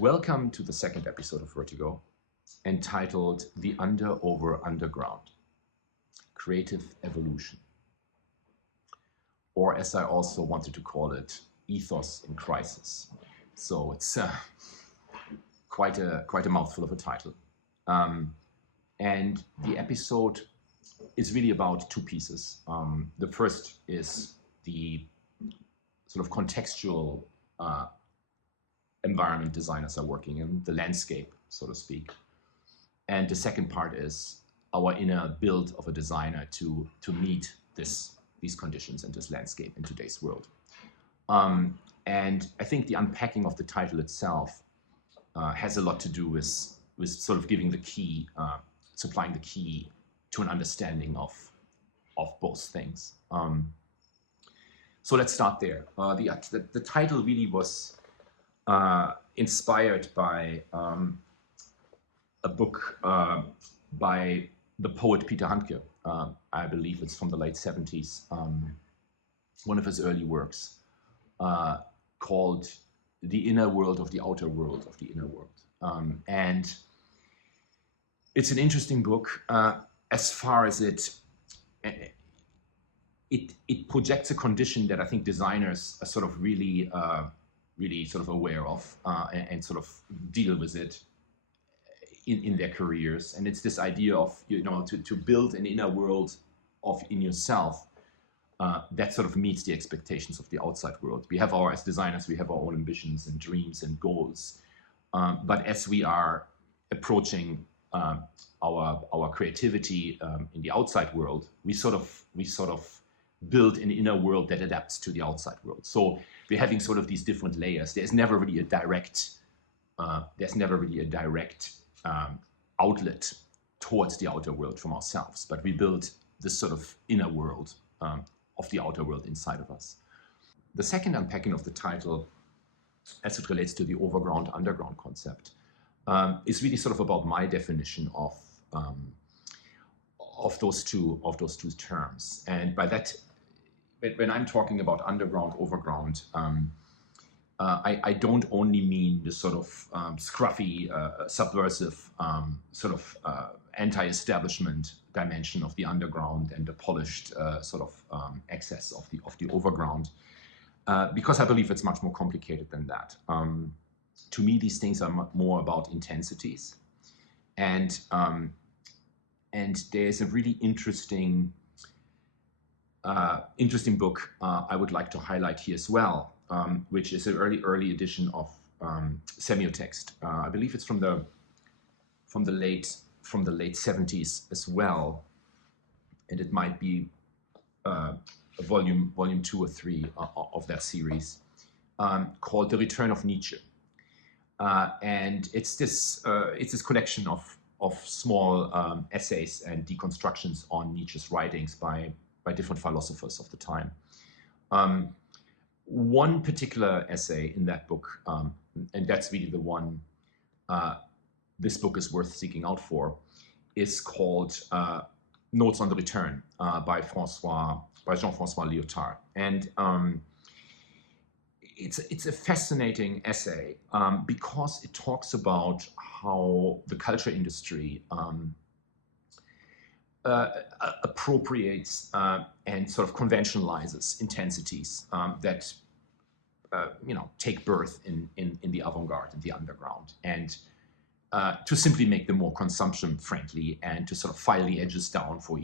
Welcome to the second episode of Vertigo, entitled The Underoverunderground, Creative Evolution. Or as I also wanted to call it, Ethos in Crisis. So it's quite a mouthful of a title. And the episode is really about two pieces. The first is the sort of contextual environment designers are working in, the landscape, so to speak. And the second part is our inner build of a designer to meet these conditions and this landscape in today's world. And I think the unpacking of the title itself has a lot to do with sort of giving the key, supplying the key to an understanding of both things. So let's start there. The title really was inspired by a book by the poet Peter Handke. I believe it's from the late 70s. One of his early works called The Inner World of the Outer World of the Inner World. And it's an interesting book as far as it projects a condition that I think designers are sort of really sort of aware of and sort of deal with it in their careers. And it's this idea of, to build an inner world in yourself that sort of meets the expectations of the outside world. As designers, we have our own ambitions and dreams and goals. But as we are approaching our creativity in the outside world, we sort of build an inner world that adapts to the outside world. So we're having sort of these different layers. There's never really a direct outlet towards the outer world from ourselves, but we build this sort of inner world of the outer world inside of us. The second unpacking of the title, as it relates to the overground underground concept, is really sort of about my definition of those two terms. And by that, when I'm talking about underground, overground, I don't only mean the sort of scruffy, subversive, sort of anti-establishment dimension of the underground and the polished sort of excess of the overground, because I believe it's much more complicated than that. To me, these things are more about intensities, and there's a really interesting book I would like to highlight here as well, which is an early edition of Semiotexte. I believe it's from the late 70s as well, and it might be volume 2 or 3 of that series, called The Return of Nietzsche. And it's this collection of small essays and deconstructions on Nietzsche's writings by different philosophers of the time. One particular essay in that book, and that's really the one this book is worth seeking out for, is called Notes on the Return by Jean-François Lyotard. And it's a fascinating essay because it talks about how the culture industry appropriates and sort of conventionalizes intensities that take birth in the avant-garde, in the underground, and to simply make them more consumption friendly and to sort of file the edges down for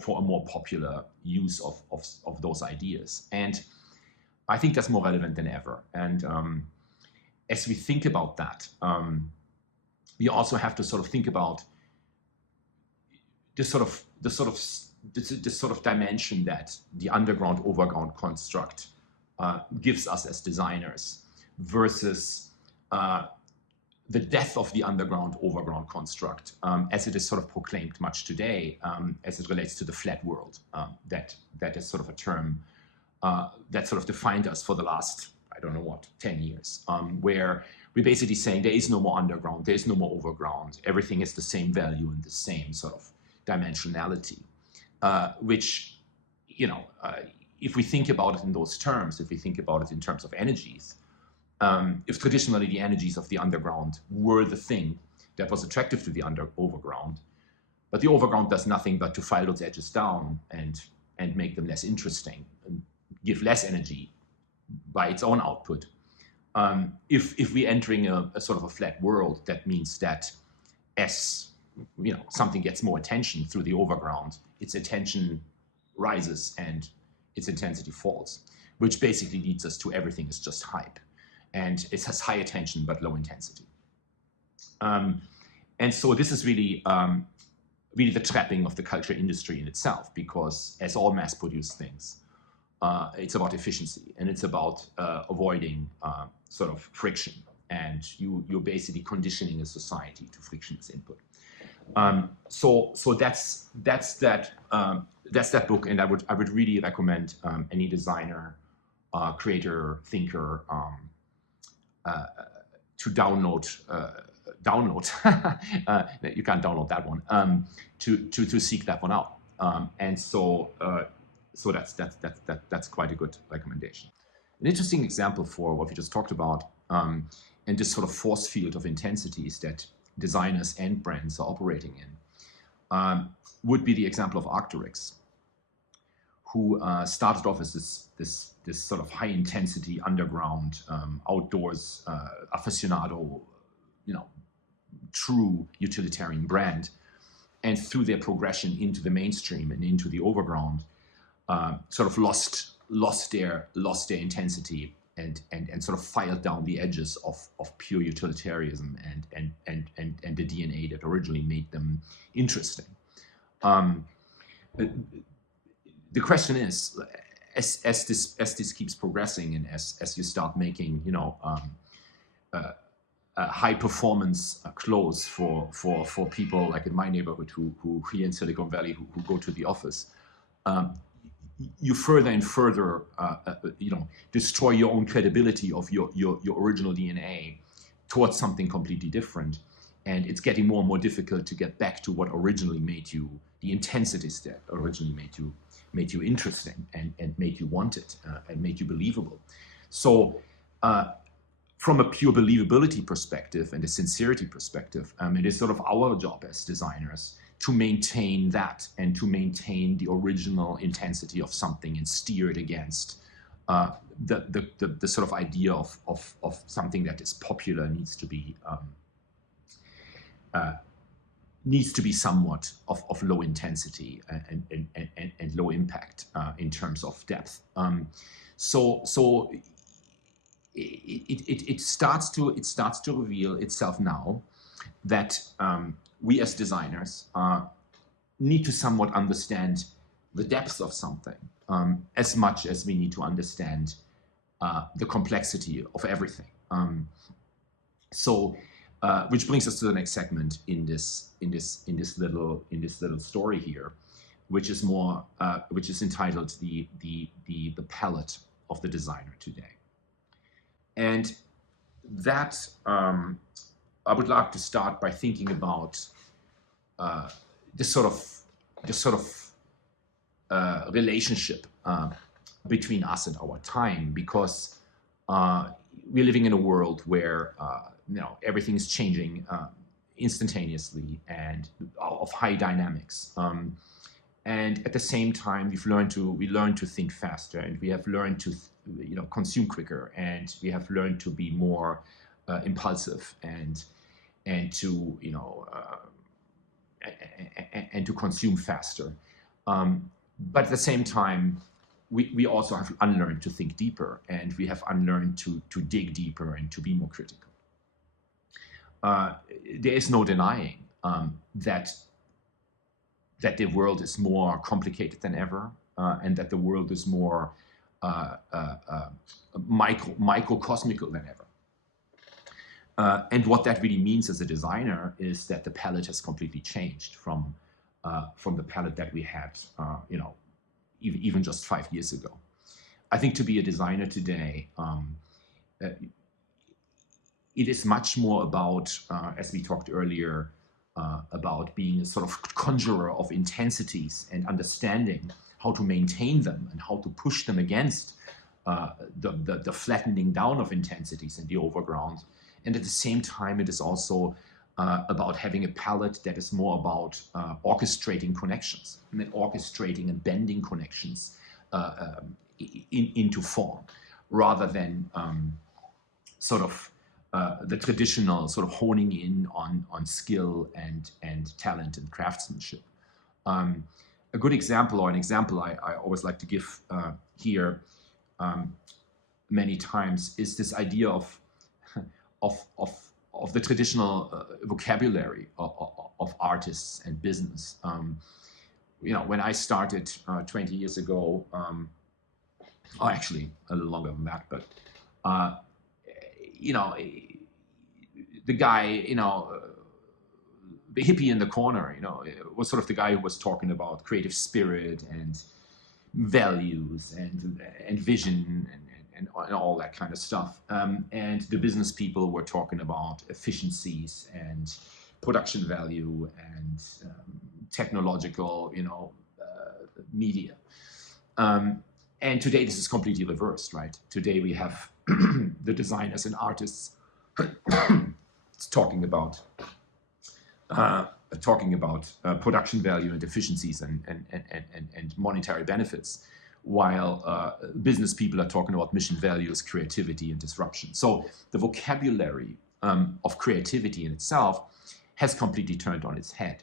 for a more popular use of those ideas. And I think that's more relevant than ever. And as we think about that, we also have to sort of think about this sort of dimension that the underground overground construct gives us as designers versus the death of the underground overground construct as it is sort of proclaimed much today as it relates to the flat world. That is sort of a term that sort of defined us for the last, 10 years, where we're basically saying there is no more underground, there is no more overground, everything is the same value and the same sort of dimensionality, which, if we think about it in those terms, if we think about it in terms of energies, if traditionally the energies of the underground were the thing that was attractive to the overground, but the overground does nothing but to file those edges down and make them less interesting and give less energy by its own output. If we're entering a sort of a flat world, that means that as something gets more attention through the overground, its attention rises and its intensity falls, which basically leads us to everything is just hype. And it has high attention but low intensity. And so this is really the trapping of the culture industry in itself, because as all mass-produced things, it's about efficiency and it's about avoiding sort of friction. And you're basically conditioning a society to frictionless input. So that's that book, and I would really recommend any designer, creator, thinker to download. You can't download that one. To seek that one out. And so that's quite a good recommendation. An interesting example for what we just talked about, and this sort of force field of intensities that designers and brands are operating in, would be the example of Arc'teryx, who started off as this sort of high intensity underground outdoors aficionado, true utilitarian brand, and through their progression into the mainstream and into the overground, sort of lost their intensity and sort of filed down the edges of pure utilitarianism and the DNA that originally made them interesting. The question is, as this keeps progressing, and as you start making high performance clothes for people like in my neighborhood who here in Silicon Valley who go to the office, you further and further destroy your own credibility of your original DNA towards something completely different, and it's getting more and more difficult to get back to what originally made you, the intensities that originally made you interesting and made you want it and made you believable. So from a pure believability perspective and a sincerity perspective, it is sort of our job as designers to maintain that and to maintain the original intensity of something and steer it against the sort of idea of something that is popular needs to be somewhat of low intensity and low impact in terms of depth. So it starts to reveal itself now that we as designers need to somewhat understand the depth of something as much as we need to understand the complexity of everything. Which brings us to the next segment in this little story here, which is entitled the palette of the designer today. And that I would like to start by thinking about this sort of relationship between us and our time, because we're living in a world where everything is changing instantaneously and of high dynamics. And at the same time, we learn to think faster, and we have learned to consume quicker, and we have learned to be more impulsive and to and to consume faster. But at the same time, we also have unlearned to think deeper, and we have unlearned to dig deeper and to be more critical. There is no denying that the world is more complicated than ever, and that the world is more microcosmical than ever. And what that really means as a designer is that the palette has completely changed from the palette that we had, even just 5 years ago. I think to be a designer today, it is much more about, as we talked earlier, about being a sort of conjurer of intensities and understanding how to maintain them and how to push them against the flattening down of intensities in the overground. And at the same time, it is also about having a palette that is more about orchestrating connections, and then orchestrating and bending connections into form, rather than sort of the traditional sort of honing in on skill and talent and craftsmanship. A good example, or an example I always like to give here many times, is this idea of the traditional vocabulary of artists and business. You know, when I started 20 years ago, or actually a little longer than that, but you know, the guy, you know, the hippie in the corner, you know, was sort of the guy who was talking about creative spirit and values and vision and all that kind of stuff. And the business people were talking about efficiencies and production value and technological, you know, media. And today this is completely reversed, right? Today we have the designers and artists talking about production value and efficiencies and monetary benefits, while business people are talking about mission values, creativity, and disruption. So the vocabulary of creativity in itself has completely turned on its head.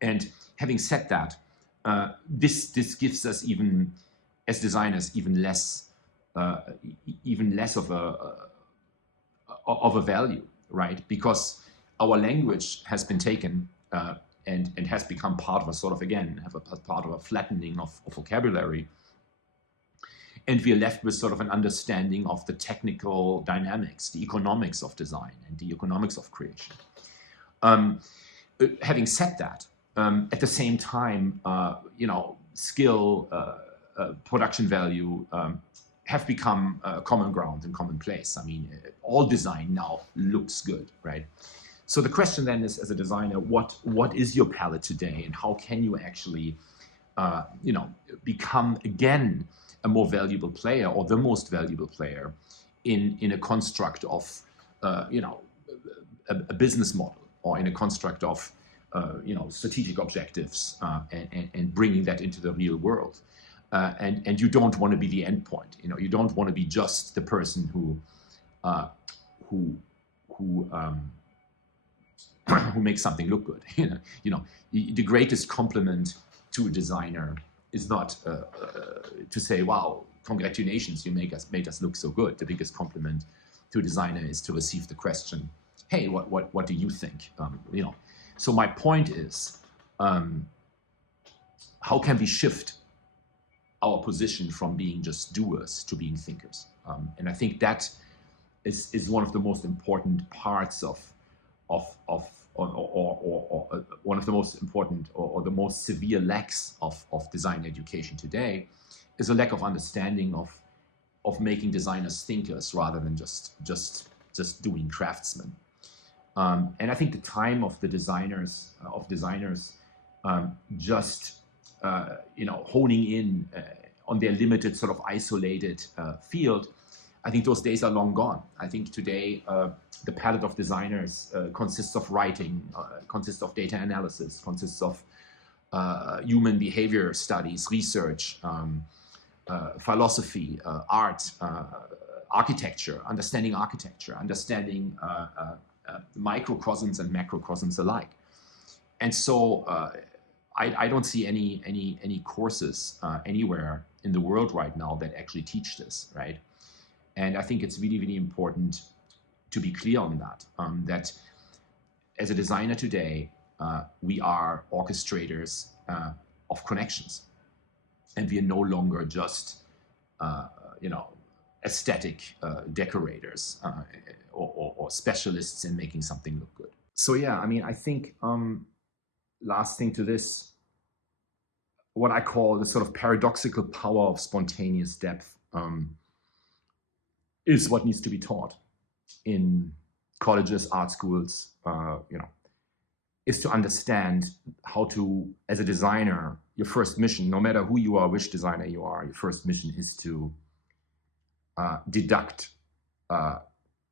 And having said that, this gives us, even as designers, even less of a value, right? Because our language has been taken and has become part of a sort of, again, part of a flattening of vocabulary. And we are left with sort of an understanding of the technical dynamics, the economics of design and the economics of creation. Having said that, at the same time, you know, skill, production value have become common ground and commonplace. I mean, all design now looks good, right? So the question then is, as a designer, what is your palette today, and how can you actually, you know, become again a more valuable player, or the most valuable player in a construct of, you know, a business model, or in a construct of, you know, strategic objectives, and bringing that into the real world. And you don't want to be the end point. You know, you don't want to be just the person who makes something look good. You know, the greatest compliment to a designer is not to say, "Wow, congratulations, you made us look so good." The biggest compliment to a designer is to receive the question, "Hey, what do you think?" You know. So my point is, how can we shift our position from being just doers to being thinkers? And I think that is one of the most important parts or one of the most important or the most severe lacks of design education today, is a lack of understanding of making designers thinkers rather than just doing craftsmen. And I think the time of the designers you know, honing in on their limited sort of isolated field, I think those days are long gone. I think today the palette of designers consists of writing, consists of data analysis, consists of human behavior studies, research, philosophy, art, architecture, understanding microcosms and macrocosms alike. And so I don't see any courses anywhere in the world right now that actually teach this, right? And I think it's really, really important to be clear on that, that as a designer today, we are orchestrators of connections. And we are no longer just, you know, aesthetic decorators or specialists in making something look good. So yeah, I mean, I think last thing to this, what I call the sort of paradoxical power of spontaneous depth is what needs to be taught in colleges, art schools, you know, is to understand how to, as a designer, your first mission, no matter who you are, which designer you are, your first mission is to deduct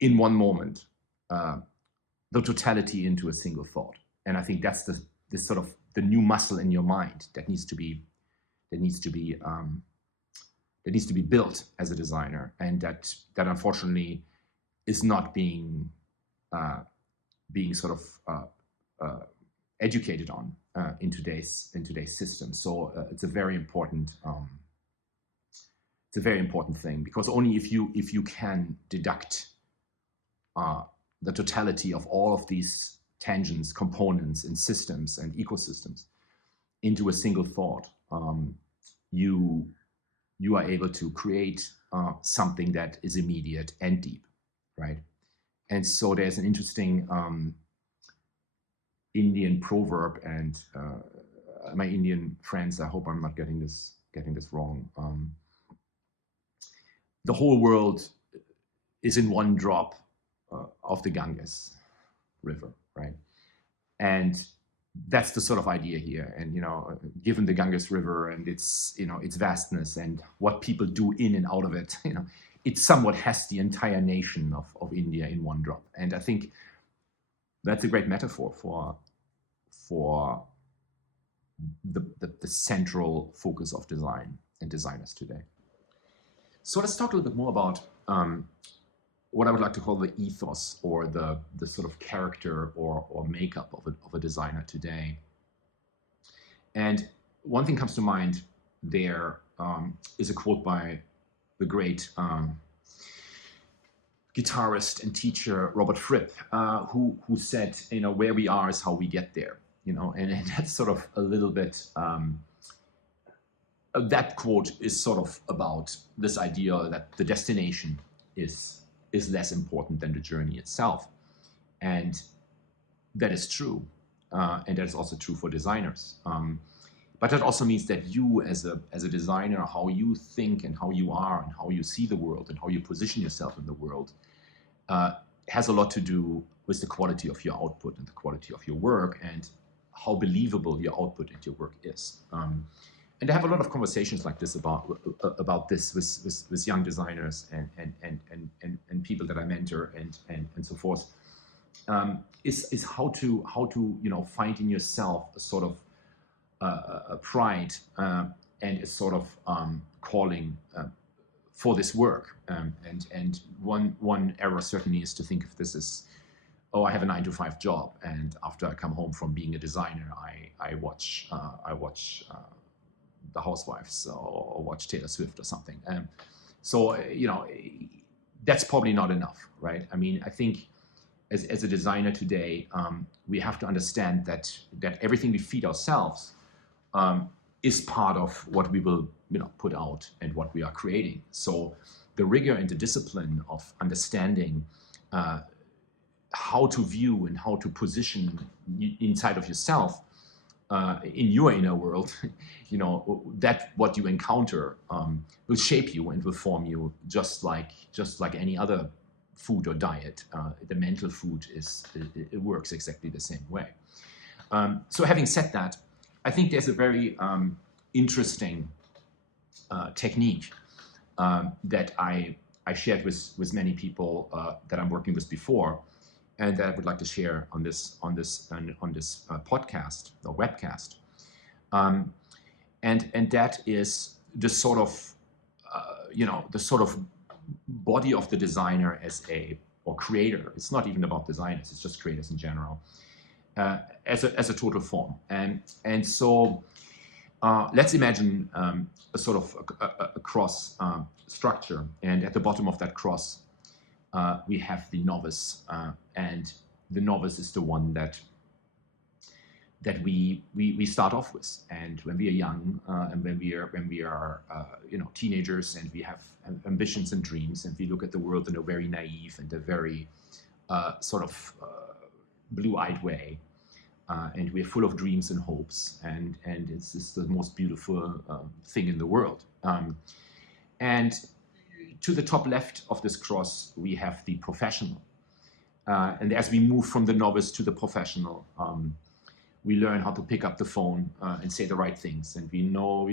in one moment the totality into a single thought. And I think that's this sort of the new muscle in your mind that needs to be built as a designer, and that unfortunately is not being sort of educated on in today's system. So it's a very important thing, because only if you can deduct the totality of all of these tangents, components, and systems and ecosystems into a single thought, you are able to create something that is immediate and deep, right? And so there's an interesting Indian proverb, and my Indian friends, I hope I'm not getting this wrong. The whole world is in one drop of the Ganges river, right? And that's the sort of idea here. And given the Ganges River and its its vastness and what people do in and out of it, it somewhat has the entire nation of India in one drop. And I think that's a great metaphor for the central focus of design and designers today. So let's talk a little bit more about what I would like to call the ethos, or the sort of character or makeup of a designer today. And one thing comes to mind there is a quote by the great guitarist and teacher Robert Fripp, who said, where we are is how we get there. And that's sort of a little bit. That quote is sort of about this idea that the destination is less important than the journey itself. And that is true. And that is also true for designers. But that also means that you as a designer, how you think and how you are and how you see the world and how you position yourself in the world has a lot to do with the quality of your output and the quality of your work, and how believable your output and your work is. And I have a lot of conversations like this about this with young designers and people that I mentor and so forth. Is how to find in yourself a sort of a pride and a sort of calling for this work. And one error certainly is to think of this as, oh, I have a 9-to-5 job, and after I come home from being a designer, I watch The Housewives or watch Taylor Swift or something. So that's probably not enough, right? I mean, I think as a designer today, we have to understand that everything we feed ourselves is part of what we will put out and what we are creating. So the rigor and the discipline of understanding how to view and how to position inside of yourself in your inner world, that what you encounter will shape you and will form you just like any other food or diet. The mental food it works exactly the same way. So having said that, I think there's a very interesting technique that I shared with many people that I'm working with before, and that I would like to share on this podcast or webcast, and that is the sort of body of the designer or creator. It's not even about designers; it's just creators in general, as a total form. And so let's imagine a sort of a cross structure, and at the bottom of that cross we have the novice, and the novice is the one that we start off with. And when we are young, and when we are teenagers, and we have ambitions and dreams, and we look at the world in a very naive and a very sort of blue-eyed way, and we're full of dreams and hopes, and it's just the most beautiful thing in the world. And to the top left of this cross, we have the professional. And as we move from the novice to the professional, we learn how to pick up the phone and say the right things, and we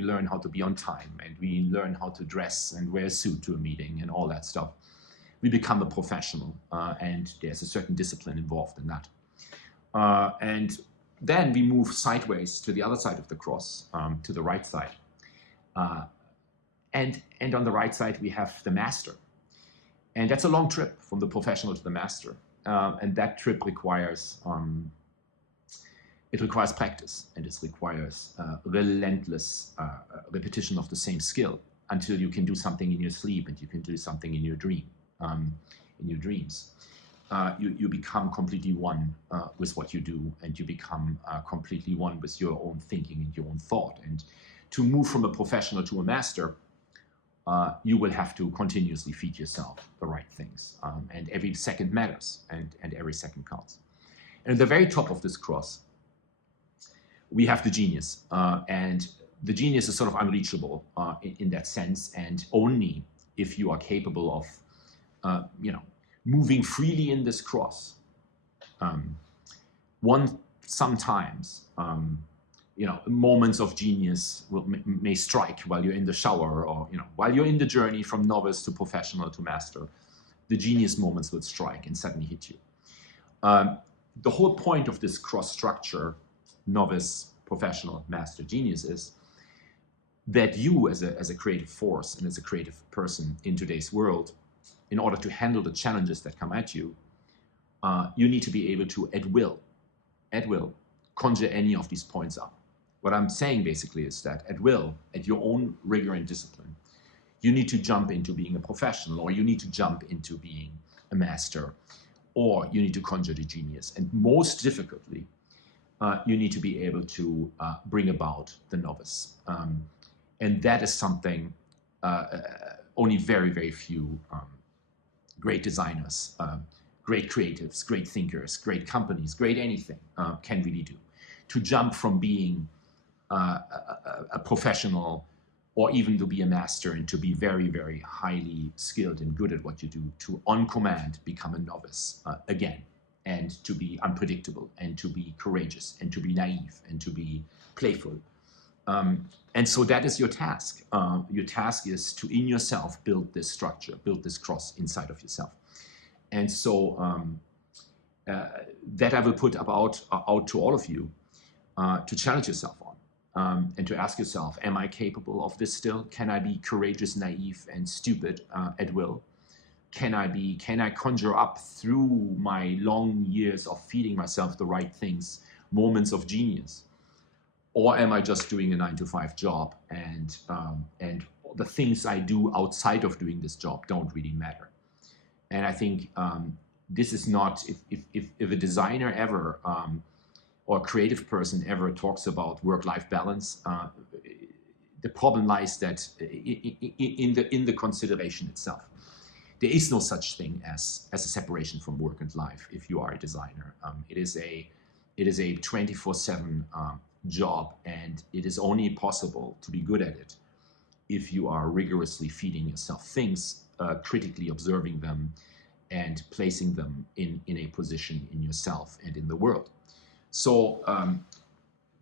learn how to be on time, and we learn how to dress and wear a suit to a meeting and all that stuff. We become a professional, and there's a certain discipline involved in that. And then we move sideways to the other side of the cross, to the right side. And on the right side, we have the master. And that's a long trip from the professional to the master. And that trip requires practice, and it requires relentless repetition of the same skill until you can do something in your sleep and you can do something in your dreams. You become completely one with what you do, and you become completely one with your own thinking and your own thought. And to move from a professional to a master, you will have to continuously feed yourself the right things. And every second matters, and every second counts. And at the very top of this cross, we have the genius. And the genius is sort of unreachable in that sense, and only if you are capable of moving freely in this cross. Sometimes moments of genius may strike while you're in the shower, or while you're in the journey from novice to professional to master. The genius moments will strike and suddenly hit you. The whole point of this cross structure, novice, professional, master, genius, is that you as a creative force and as a creative person in today's world, in order to handle the challenges that come at you, you need to be able to, at will, conjure any of these points up. What I'm saying basically is that at will, at your own rigor and discipline, you need to jump into being a professional, or you need to jump into being a master, or you need to conjure the genius. And most difficultly, you need to be able to bring about the novice. And that is something only very, very few great designers, great creatives, great thinkers, great companies, great anything can really do. To jump from being a professional, or even to be a master, and to be very, very highly skilled and good at what you do, to on command become a novice again, and to be unpredictable, and to be courageous, and to be naive, and to be playful. And so that is your task. Your task is to, in yourself, build this structure, build this cross inside of yourself. And so that I will put out to all of you to challenge yourself on, and to ask yourself, am I capable of this still? Can I be courageous, naive, and stupid at will? Can I conjure up through my long years of feeding myself the right things, moments of genius? Or am I just doing a 9-to-5 job, and the things I do outside of doing this job don't really matter? And I think this is not, if a designer ever, or a creative person ever talks about work-life balance, the problem lies that in the consideration itself. There is no such thing as a separation from work and life if you are a designer. It is a 24/7 job, and it is only possible to be good at it if you are rigorously feeding yourself things, critically observing them, and placing them in a position in yourself and in the world. So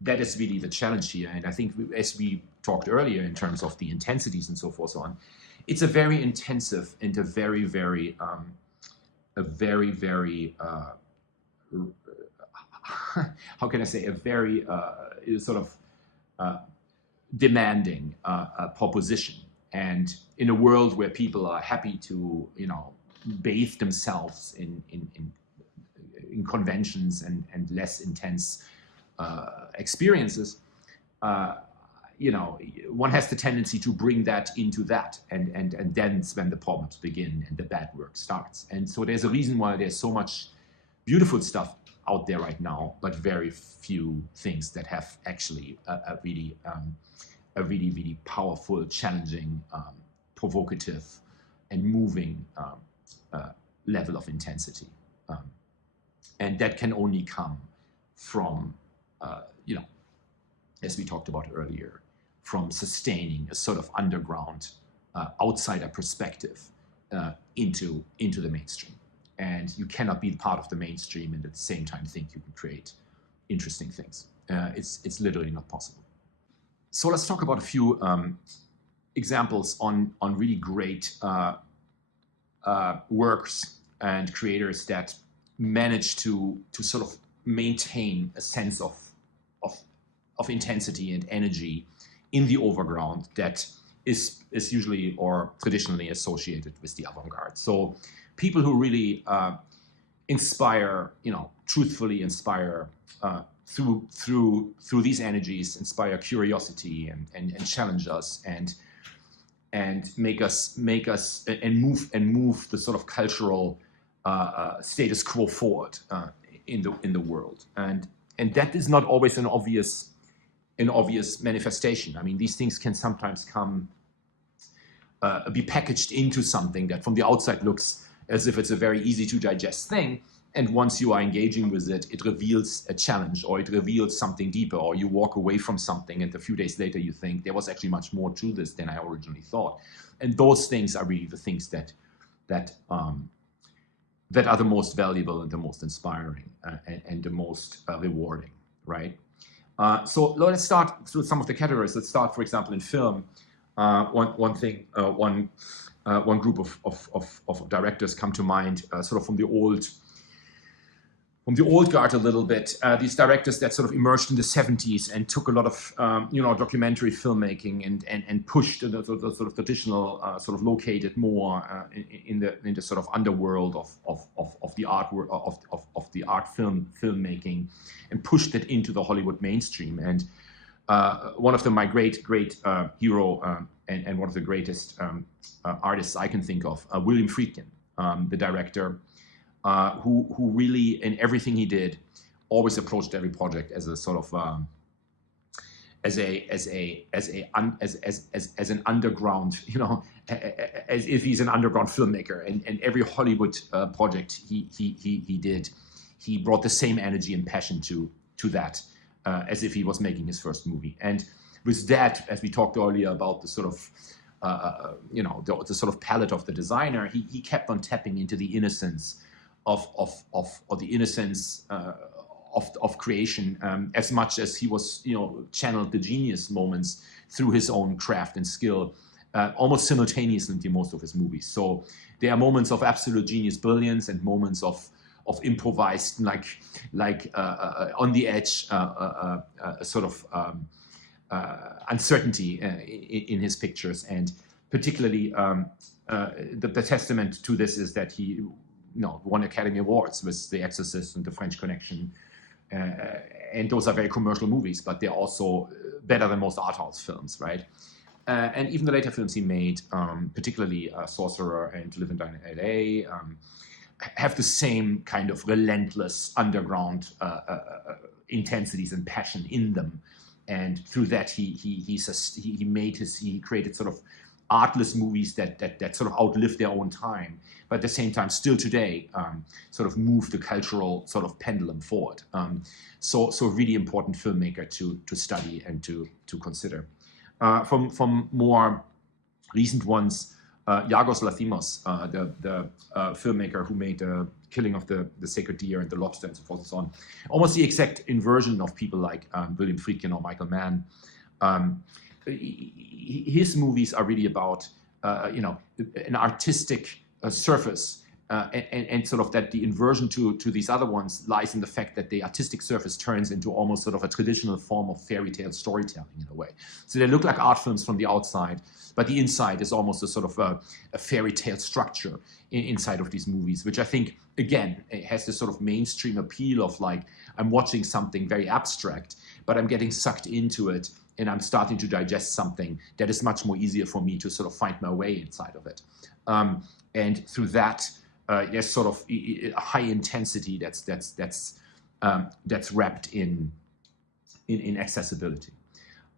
that is really the challenge here. And I think, as we talked earlier in terms of the intensities and so forth, so on, it's a very intensive and a very, very how can I say, a very sort of demanding proposition. And in a world where people are happy to, bathe themselves in conventions and less intense experiences, one has the tendency to bring that into that, and then when the problems begin and the bad work starts. And so there's a reason why there's so much beautiful stuff out there right now, but very few things that have actually a really, really powerful, challenging, provocative, and moving level of intensity. And that can only come from, as we talked about earlier, from sustaining a sort of underground, outsider perspective into the mainstream. And you cannot be part of the mainstream and at the same time think you can create interesting things. It's literally not possible. So let's talk about a few examples on really great works and creators that manage to sort of maintain a sense of intensity and energy in the overground that is usually or traditionally associated with the avant-garde. So people who really inspire, truthfully inspire through these energies, inspire curiosity and challenge us and make us and move the sort of cultural status quo forward in the world. And that is not always an obvious manifestation. I mean, these things can sometimes be packaged into something that from the outside looks as if it's a very easy to digest thing. And once you are engaging with it, it reveals a challenge, or it reveals something deeper, or you walk away from something and a few days later you think there was actually much more to this than I originally thought. And those things are really the things that are the most valuable and the most inspiring and the most rewarding, right? So let's start through some of the categories. Let's start, for example, in film. One group of directors come to mind, sort of from the old guard a little bit. These directors that sort of emerged in the 70s and took a lot of documentary filmmaking and pushed the sort of traditional sort of located more in the sort of underworld of the art of the art filmmaking and pushed it into the Hollywood mainstream. And one of them, my great hero and one of the greatest artists I can think of, William Friedkin, the director. Who really, in everything he did, always approached every project as a sort of as an underground, as if he's an underground filmmaker. And every Hollywood project he did, he brought the same energy and passion to that, as if he was making his first movie. And with that, as we talked earlier about the sort of the sort of palette of the designer, he kept on tapping into the innocence or the innocence of creation, as much as he was, channeled the genius moments through his own craft and skill, almost simultaneously in most of his movies. So there are moments of absolute genius brilliance and moments of improvised, like on the edge, sort of uncertainty in his pictures. And particularly, the testament to this is that he won Academy Awards with The Exorcist and The French Connection. And those are very commercial movies, but they're also better than most art house films, right? And even the later films he made, particularly Sorcerer and To Live and Die in L.A., have the same kind of relentless underground intensities and passion in them. And through that, he created sort of artless movies that sort of outlived their own time, but at the same time, still today, sort of move the cultural sort of pendulum forward. So really important filmmaker to study and to consider. From more recent ones, Yorgos Lanthimos, the filmmaker who made The Killing of the Sacred Deer and The Lobster and so forth and so on, almost the exact inversion of people like William Friedkin or Michael Mann. His movies are really about an artistic surface, and sort of that the inversion to these other ones lies in the fact that the artistic surface turns into almost sort of a traditional form of fairy tale storytelling in a way. So they look like art films from the outside, but the inside is almost a sort of a fairy tale structure inside of these movies, which I think, again, has this sort of mainstream appeal of like, I'm watching something very abstract, but I'm getting sucked into it and I'm starting to digest something that is much more easier for me to sort of find my way inside of it. And through that, there's sort of a high intensity that's wrapped in accessibility.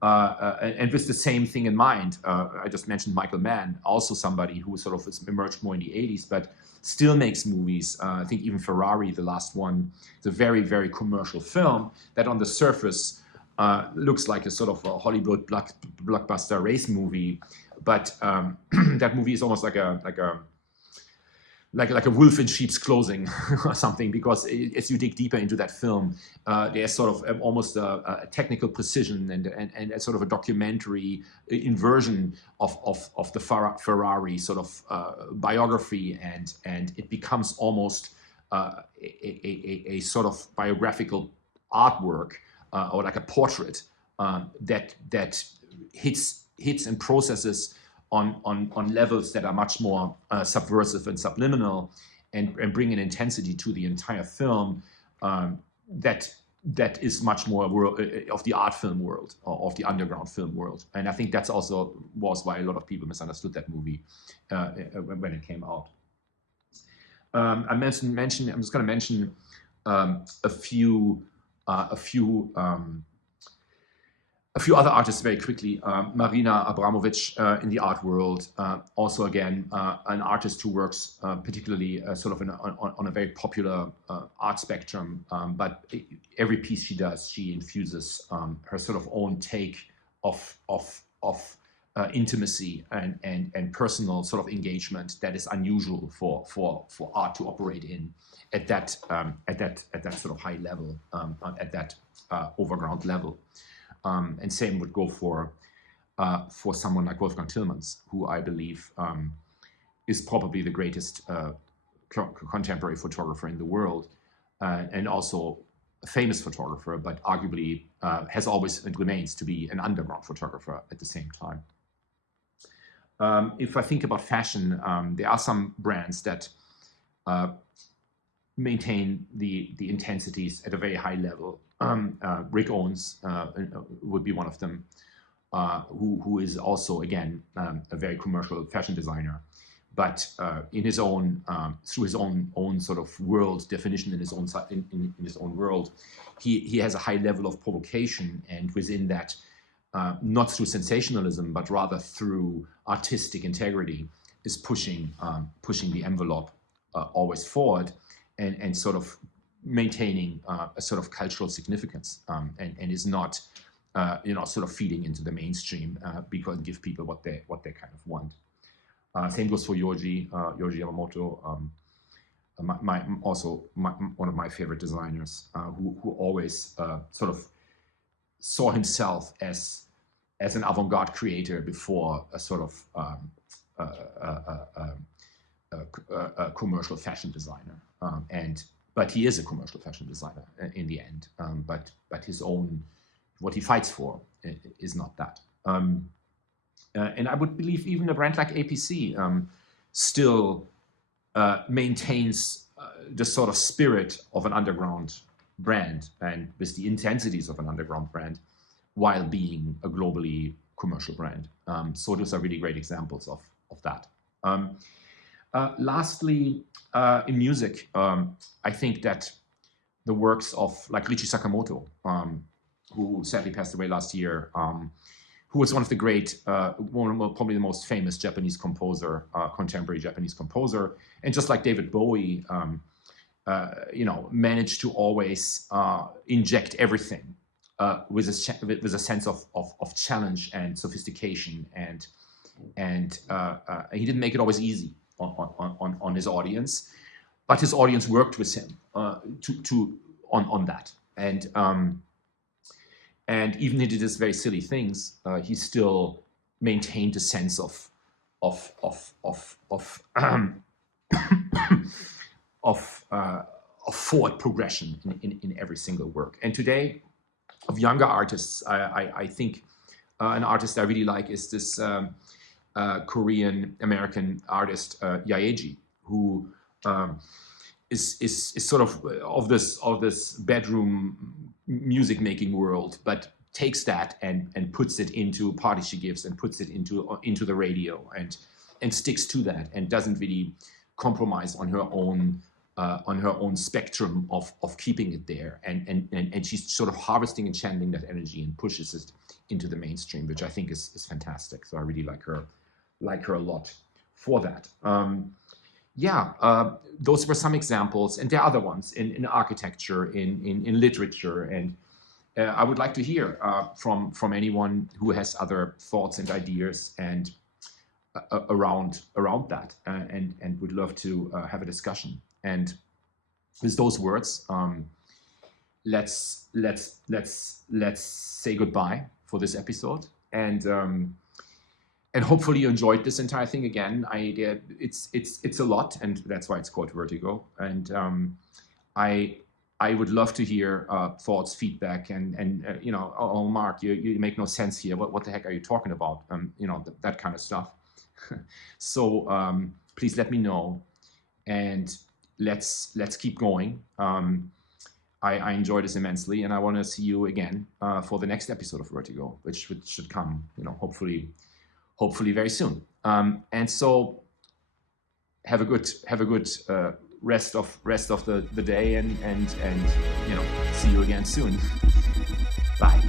And with the same thing in mind, I just mentioned Michael Mann, also somebody who sort of emerged more in the 80s, but still makes movies. I think even Ferrari, the last one, is a very, very commercial film that on the surface looks like a sort of a Hollywood blockbuster race movie, but that movie is almost like a like a wolf in sheep's clothing or something, because as you dig deeper into that film, there's sort of almost a technical precision and a sort of a documentary inversion of the Ferrari sort of biography, and it becomes almost a sort of biographical artwork or like a portrait that hits and processes on levels that are much more subversive and subliminal, and bring an intensity to the entire film that is much more of the art film world, or of the underground film world. And I think that's also was why a lot of people misunderstood that movie when it came out. I'm just going to mention a few other artists very quickly. Marina Abramovic in the art world, also again an artist who works particularly sort of on a very popular art spectrum, but every piece she does, she infuses her sort of own take of intimacy and personal sort of engagement that is unusual for art to operate in at that sort of high level, at that overground level. And same would go for someone like Wolfgang Tillmans, who I believe is probably the greatest contemporary photographer in the world, and also a famous photographer, but arguably has always and remains to be an underground photographer at the same time. If I think about fashion, there are some brands that maintain the intensities at a very high level. Rick Owens would be one of them, who is also, again, a very commercial fashion designer, but in his own through his own sort of world definition, in his own world, he has a high level of provocation, and within that, not through sensationalism, but rather through artistic integrity, is pushing the envelope always forward, and sort of maintaining a sort of cultural significance, and is not sort of feeding into the mainstream because give people what they kind of want. Same goes for Yohji Yamamoto, one of my favorite designers, who always sort of saw himself as an avant-garde creator before a sort of a commercial fashion designer, but he is a commercial fashion designer in the end. But his own, what he fights for is not that. And I would believe even a brand like APC still maintains the sort of spirit of an underground brand, and with the intensities of an underground brand, while being a globally commercial brand. So those are really great examples of that. Lastly, in music, I think that the works of like Richie Sakamoto, who sadly passed away last year, who was one of the great, probably the most famous Japanese composer, contemporary Japanese composer, and just like David Bowie, managed to always inject everything with a sense of challenge and sophistication, and he didn't make it always easy on his audience, but his audience worked with him on that, and even he did these very silly things, he still maintained a sense of forward progression in every single work. And today, of younger artists, I think an artist I really like is this Korean American artist Yaeji, who is sort of this bedroom music making world, but takes that and puts it into parties she gives, and puts it into the radio, and sticks to that, and doesn't really compromise on her own spectrum of keeping it there, and she's sort of harvesting and channeling that energy and pushes it into the mainstream, which I think is fantastic. So I really like her a lot for that. Those were some examples, and there are other ones in architecture, in literature, and I would like to hear from anyone who has other thoughts and ideas, and around that, and would love to have a discussion. And with those words, let's say goodbye for this episode, and hopefully you enjoyed this entire thing. Again, it's a lot, and that's why it's called Vertigo. And I would love to hear thoughts, feedback, and you know, oh, Mark, you make no sense here. What the heck are you talking about? You know, that kind of stuff. So please let me know, and let's keep going. I enjoyed this immensely, and I want to see you again for the next episode of Vertigo, which should come, you know, hopefully very soon. And so have a good rest of the day, and you know, see you again soon. Bye.